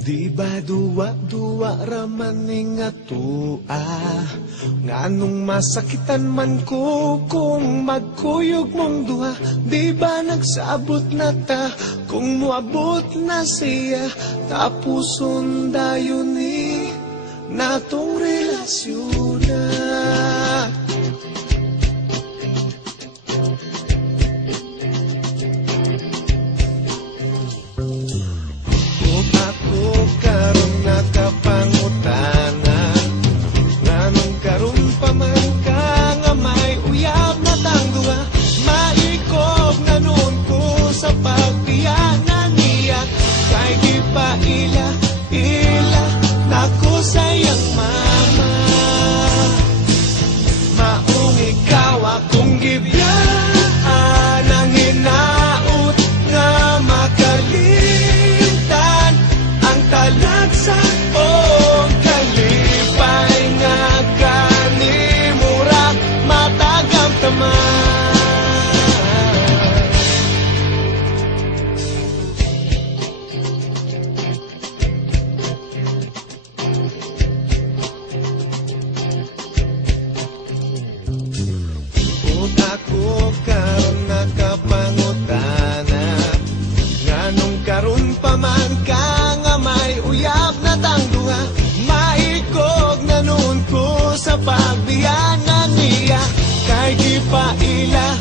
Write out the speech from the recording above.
Di ba duwa-duwa ramaning atua, nganong masakitan man ko kung magkuyog mong duha. Di ba nagsabot na ta kung muabot na siya, tapuson dayon ni natong relasyon na. Karon nakapangutana, nganong karon pa man ka nga may uyab na tangduha. Maikog na noon ko sa pagpiyanan niya, kay di pa ila nako sayang mama. Maong ikaw akong gibiyaan, ang hinaut nga makalimtan ang talagsa o kalipay nga kanimura matagam taman. Ikot ako karon nakapangutana, nganong karon pa man ka nga may uyab na tangduha. Maikog na noon ko sa pagbiyanan niya, kay di pa ila